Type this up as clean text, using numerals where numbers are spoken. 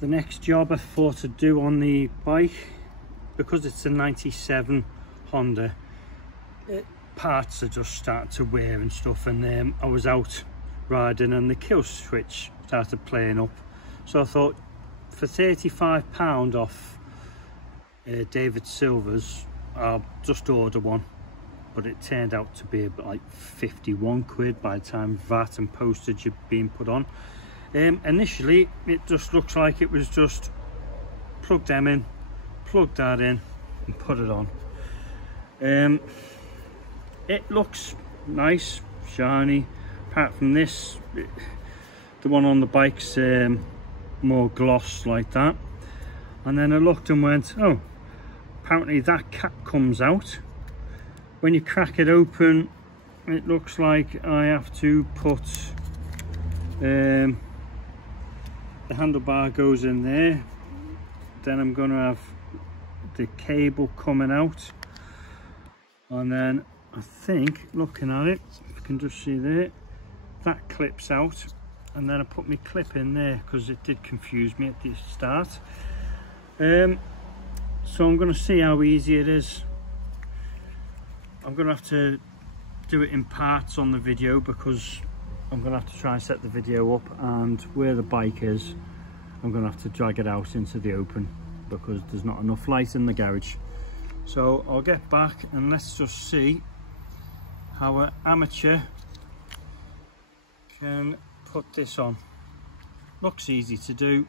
The next job I thought to do on the bike, because it's a 97 Honda, parts are just starting to wear and stuff, and I was out riding and the kill switch started playing up, so I thought for £35 off David Silver's I'll just order one, but it turned out to be about like 51 quid by the time VAT and postage had been put on. Initially it just looks like it was just plug them in, plug that in and put it on. It looks nice, shiny. Apart from this, the one on the bike's more gloss like that. And then I looked and went, oh, apparently that cap comes out. When you crack it open, it looks like I have to put the handlebar goes in there. Then I'm going to have the cable coming out, and then I think, looking at it, if you can just see there, that clips out, and then I put my clip in there because it did confuse me at the start. So I'm going to see how easy it is. I'm going to have to do it in parts on the video because I'm going to have to try and set the video up, and where the bike is I'm going to have to drag it out into the open because there's not enough light in the garage. So I'll get back and let's just see how an amateur can put this on. Looks easy to do.